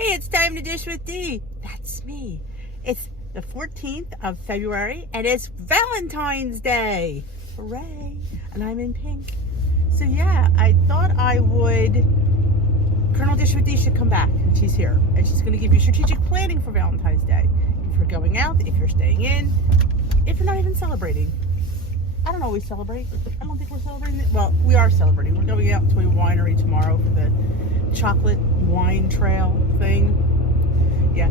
Hey, it's time to dish with Dee. That's me. It's the 14th of February and it's Valentine's Day. Hooray. And I'm in pink. So yeah, I thought Colonel Dish with Dee should come back, and she's here. And she's going to give you strategic planning for Valentine's Day. If you're going out, if you're staying in, if you're not even celebrating. I don't always celebrate. I don't think we're celebrating. Well, we are celebrating. We're going out to a winery tomorrow for the chocolate wine trail thing. Yeah.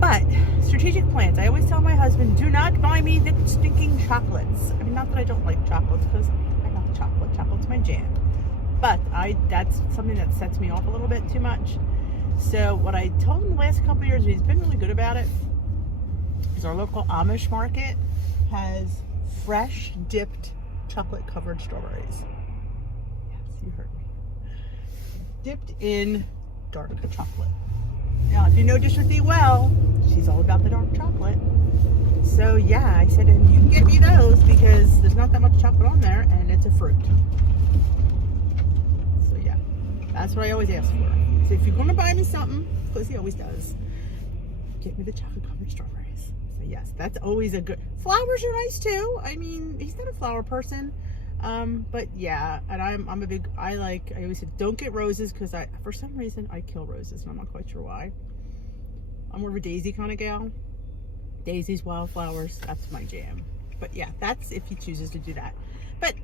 But strategic plans. I always tell my husband, do not buy me the stinking chocolates. I mean, not that I don't like chocolates, because I love chocolate. Chocolate's my jam. But that's something that sets me off a little bit too much. So what I told him the last couple of years, he's been really good about it, is our local Amish market has fresh dipped chocolate covered strawberries. Yes, you heard me. Dipped in dark chocolate. Now, if you know Dish with Dee well, she's all about the dark chocolate. So yeah, I said, and you can get me those because there's not that much chocolate on there and it's a fruit. So yeah, that's what I always ask for. So if you're going to buy me something, because he always does, get me the chocolate covered strawberries. So yes, that's always a good. Flowers are nice too. I mean, he's not a flower person. But yeah, and I always say, don't get roses, because for some reason, I kill roses, and I'm not quite sure why. I'm more of a daisy kind of gal. Daisies, wildflowers, that's my jam. But yeah, that's if he chooses to do that. But,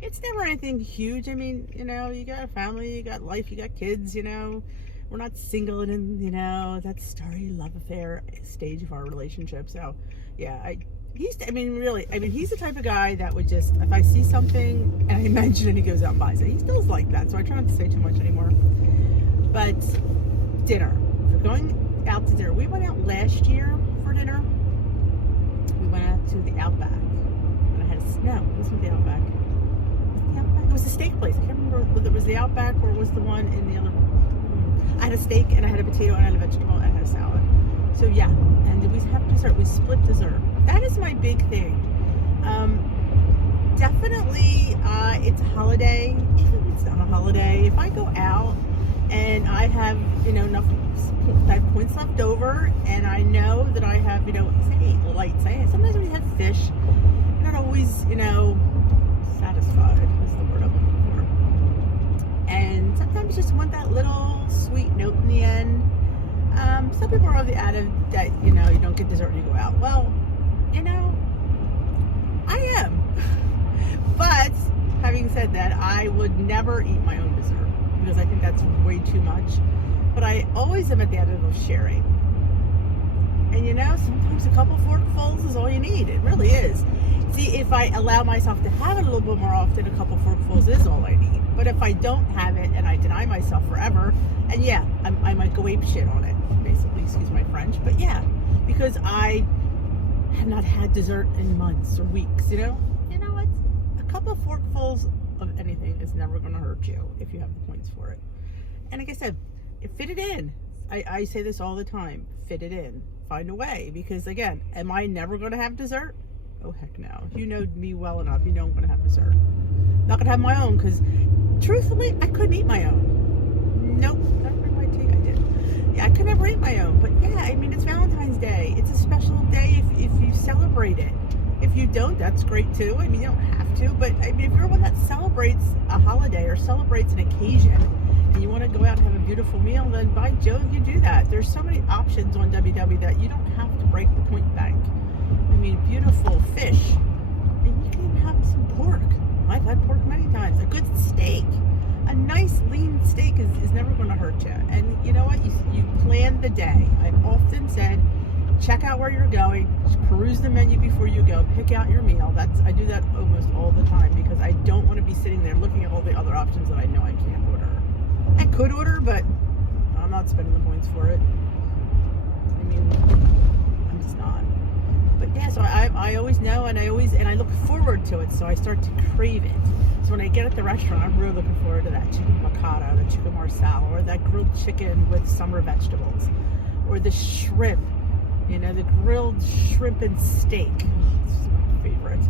it's never anything huge. I mean, you know, you got a family, you got life, you got kids, you know. We're not single and in, you know, that starry love affair stage of our relationship. So yeah, he's the type of guy that would just, if I see something and I mention it, he goes out and buys it. He still's like that, so I try not to say too much anymore. But dinner, if we're going out to dinner, we went out last year for dinner. We went out to the Outback, and I had it wasn't the Outback. It was a steak place. I can't remember whether it was the Outback or it was the one in the other one. I had a steak and I had a potato and I had a vegetable and I had a salad. So yeah, and we have dessert. We split dessert. That is my big thing. Definitely, it's a holiday. Even if it's not a holiday, if I go out and I have, enough points left over, and I know that I have, say lights. Sometimes we have fish. I'm not always, satisfied is the word I'm looking for. And sometimes you just want that little sweet note in the end. Some people are of the adage that, you don't get dessert when you go out. Well, I am. But having said that, I would never eat my own dessert because I think that's way too much. But I always am at the adage of sharing. And sometimes a couple forkfuls is all you need. It really is. See, if I allow myself to have it a little bit more often, a couple forkfuls is all I need. But if I don't have it and I deny myself forever, and yeah, I might go ape shit on it, basically, excuse my French. But yeah, because I have not had dessert in months or weeks, You know what? A couple of forkfuls of anything is never going to hurt you if you have the points for it. And like I said, fit it in. I say this all the time. Fit it in. Find a way. Because again, am I never going to have dessert? Oh, heck no. If you know me well enough, you know I'm going to have dessert. Not going to have my own, because truthfully, I couldn't eat my own. Nope. Not for my tea. I did. Yeah, I could never eat my own. But yeah, I mean, it's Valentine's Day. It's a special day if you celebrate it. If you don't, that's great too. I mean, you don't have to. But I mean, if you're one that celebrates a holiday or celebrates an occasion, and you want to go out and have a beautiful meal, then by Jove, you do that. There's so many options on WW that you don't have to break the point bank. I mean, beautiful fish. And you can even have some pork. I've had pork many times. A good steak. A nice lean steak is never going to hurt you. And you know what? You plan the day. I've often said, check out where you're going. Peruse the menu before you go. Pick out your meal. I do that almost all the time because I don't want to be sitting there looking at all the other options that I know I can't order. I could order, but I'm not spending the points for it. I mean, I'm just not. But yeah, so I always know, and I look forward to it, so I start to crave it. So when I get at the restaurant, I'm really looking forward to that chicken piccata, the chicken marsala, or that grilled chicken with summer vegetables, or the shrimp, the grilled shrimp and steak. It's my favorite.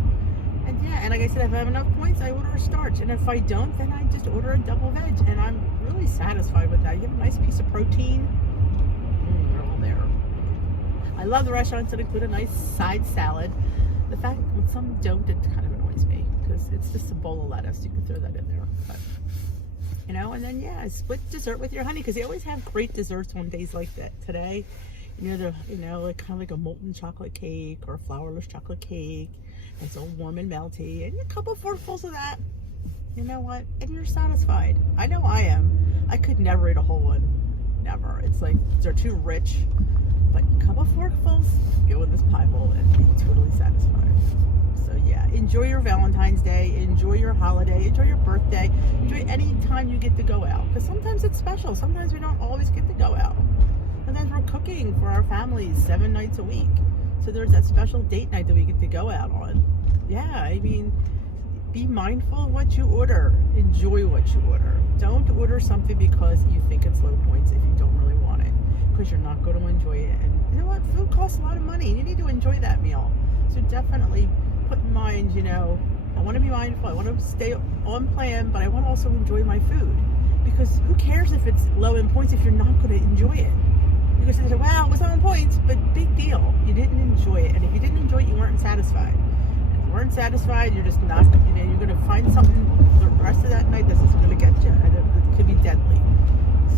And yeah, and like I said, if I have enough points, I order a starch, and if I don't, then I just order a double veg, and I'm really really satisfied with that. You have a nice piece of protein. They're all there. I love the restaurants that include a nice side salad. The fact when some don't, it kind of annoys me because it's just a bowl of lettuce. You can throw that in there. But, you know, and then, yeah, split dessert with your honey because they always have great desserts on days like that. Today, like kind of like a molten chocolate cake or a flourless chocolate cake. It's all warm and melty. And a couple forkfuls of that. You know what? And you're satisfied. I know I am. I could never eat a whole one. Never. It's like they're too rich. But a couple forkfuls, go in this pie bowl and be totally satisfied. So yeah, enjoy your Valentine's Day. Enjoy your holiday. Enjoy your birthday. Enjoy any time you get to go out. Because sometimes it's special. Sometimes we don't always get to go out. Sometimes we're cooking for our families 7 nights a week. So there's that special date night that we get to go out on. Yeah, I mean, be mindful of what you order. Enjoy what you order. Don't order something because you think it's low points if you don't really want it. Because you're not going to enjoy it. And you know what? Food costs a lot of money. You need to enjoy that meal. So definitely put in mind, I want to be mindful. I want to stay on plan, but I want to also enjoy my food. Because who cares if it's low in points if you're not going to enjoy it? You're going to say, wow, it was low in points, but big deal. You didn't enjoy it. And if you didn't enjoy it, you weren't satisfied. If you weren't satisfied, you're just not, you're going to find something the rest of that night that's just going to get you. And it could be deadly.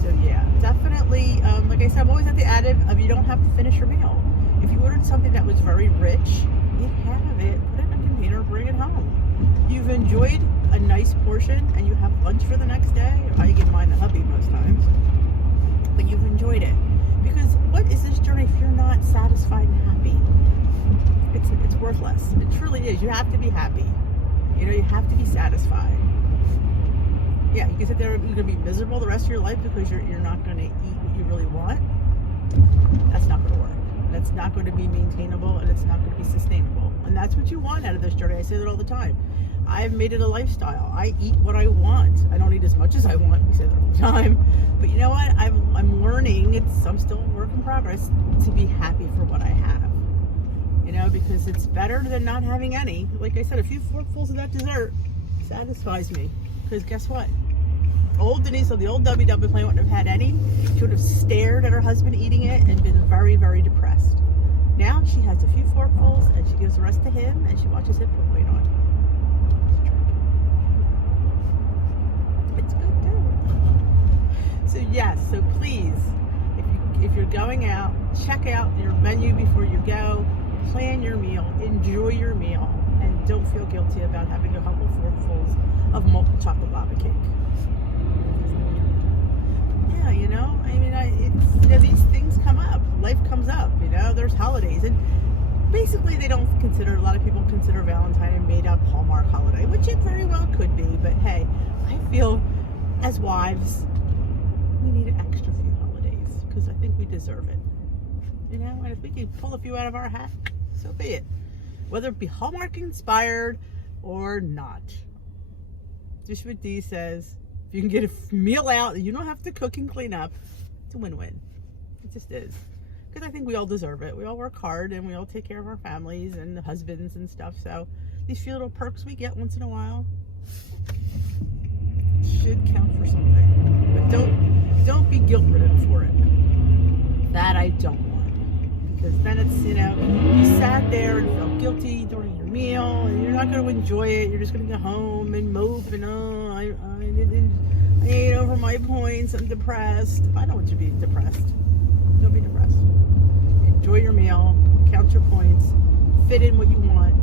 So yeah, definitely, like I said, I'm always at the adage of you don't have to finish your meal. If you ordered something that was very rich, eat half of it, put it in a container, bring it home. You've enjoyed a nice portion and you have lunch for the next day. I give mine to hubby most times. But you've enjoyed it. Because what is this journey if you're not satisfied and happy? It's worthless. It truly is. You have to be happy. You have to be satisfied. Yeah, you can sit there, you're going to be miserable the rest of your life because you're not going to eat what you really want. That's not going to work. That's not going to be maintainable, and it's not going to be sustainable. And that's what you want out of this journey. I say that all the time. I've made it a lifestyle. I eat what I want. I don't eat as much as I want. We say that all the time. But you know what? I'm learning. I'm still a work in progress to be happy for what I have. Because it's better than not having any. Like I said, a few forkfuls of that dessert satisfies me. Because guess what? Old Denise on the old WW plane wouldn't have had any. She would have stared at her husband eating it and been very, very depressed. Now she has a few forkfuls and she gives the rest to him and she watches him put weight on. It's good too. So yes, so please, if you're going out, check out your menu before you go. Plan your meal. Enjoy your meal. And don't feel guilty about having a couple forkfuls of molten chocolate lava cake. Yeah, these things come up. Life comes up, there's holidays. And basically they don't consider, a lot of people consider Valentine a made up Hallmark holiday, which it very well could be. But hey, I feel as wives, we need an extra few holidays because I think we deserve it. And if we can pull a few out of our hat, so be it. Whether it be Hallmark inspired or not. Just what Dee says, if you can get a meal out and you don't have to cook and clean up, it's a win-win. It just is. Because I think we all deserve it. We all work hard and we all take care of our families and husbands and stuff. So these few little perks we get once in a while should count for something. But don't be guilt-ridden for it. That I don't want. Because then it's, you sat there and felt guilty during your meal and you're not going to enjoy it. You're just going to go home and mope and, I ate over my points. I'm depressed. I don't want you to be depressed. Don't be depressed. Enjoy your meal. Count your points. Fit in what you want.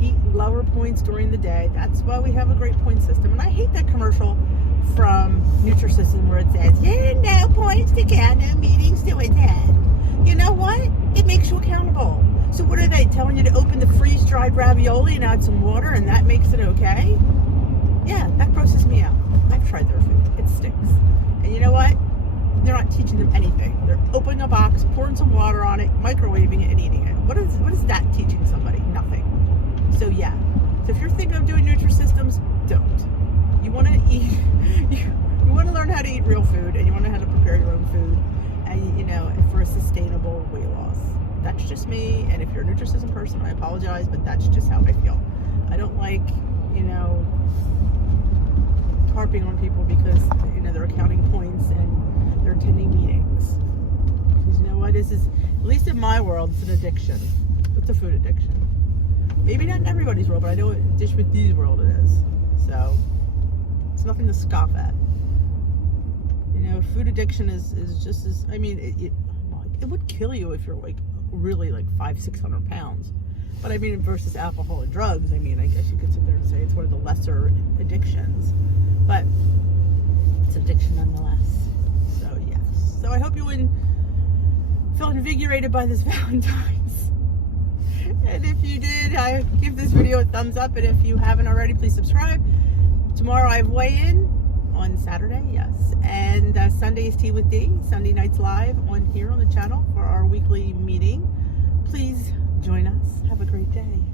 Eat lower points during the day. That's why we have a great point system. And I hate that commercial from Nutrisystem where it says, no points to count, no meetings to attend. You know what? It makes you accountable. So what are they telling you to open the freeze-dried ravioli and add some water and that makes it okay? Yeah, that grosses me out. I've tried their food. It stinks. And you know what? They're not teaching them anything. They're opening a box, pouring some water on it, microwaving it, and eating it. What is that teaching somebody? Nothing. So yeah. So if you're thinking of doing Nutrisystems, don't. You want to eat. You want to learn how to eat real food, and you want to know how to prepare your own food, and for a sustainable weight loss. That's just me. And if you're a Nutrisystem person, I apologize, but that's just how I feel. I don't like, harping on people because, you know, they're counting points and they're attending meetings. Because you know what? This is, at least in my world, it's an addiction. It's a food addiction. Maybe not in everybody's world, but I know in Dish with D's world it is. So, it's nothing to scoff at. You know, food addiction is just as, I mean, it would kill you if you're like really like 500-600 pounds. But I mean, versus alcohol and drugs, I mean, I guess you could sit there and say it's one of the lesser addictions. But it's addiction nonetheless. So, yes. So, I hope you feel invigorated by this Valentine's. And if you did, I give this video a thumbs up. And if you haven't already, please subscribe. Tomorrow I have weigh-in on Saturday, yes. And Sunday is Tea with D. Sunday nights live on here on the channel for our weekly meeting. Please join us. Have a great day.